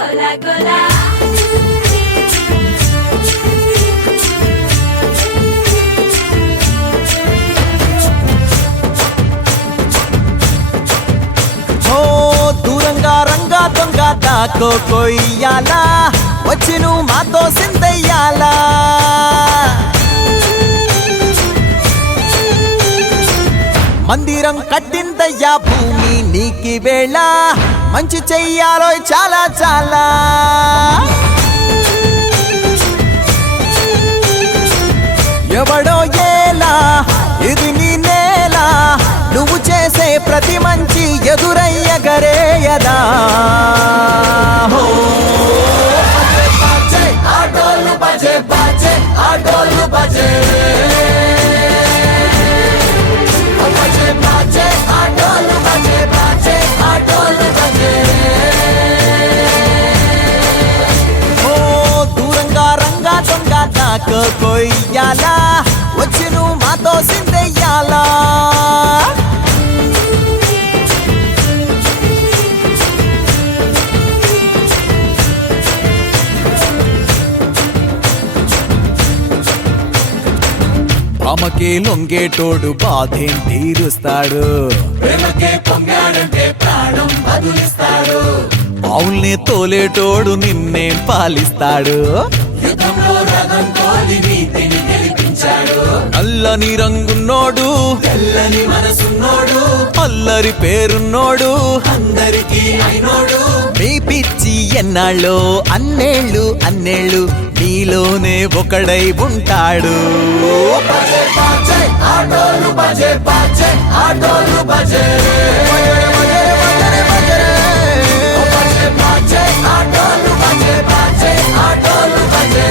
గోలా గోలా దూరంగా రంగా దొంగ దాకో కొయ్యాలా వచ్చి నువ్వు మాతో సిందయ్యాలా మందిరం కట్టిందయ్యా భూమి నీకి వేళ మంచి చెయ్యాలో చాలా చాలా ఎవడో ఏలా ఇది నీ నేల నువ్వు చేసే ప్రతి మంచి ఎదురయ్యగరేయదా ఆటోలు బజే బజే ఆటోలు బజే దూరంగా రంగా దొంగ దాకో కొయ్యాలా వచ్చి నువ్వు మాతో సిందెయ్యాలా ప్రేమకే లొంగేటోడు బాధేం తీరుస్తాడు ప్రేమకే పొంగాడంటే ప్రాణం బదులిస్తాడు పావుల్ని తోలేటోడు నిన్నేం పాలిస్తాడు యుద్ధంలో రథం తోలి నీతిని గెలిపించాడు నల్లని రంగున్నోడు తెల్లని మనసున్నోడు అల్లరి పేరున్నోడు అందరికీ అయినోడు మీ పిచ్చి ఎన్నాళ్ళో అన్నేళ్ళు అన్నేళ్ళు నీలోనే ఒకడై ఉంటాడు బజే బాజే ఆటోలు బజే బాజే ఆటోలు బజే బజే బాజే ఆటోలు బజే బాజే ఆటోలు బజే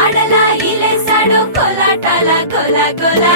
ఆడలా ఇలేసాడు కోలాటాల గోలా గోలా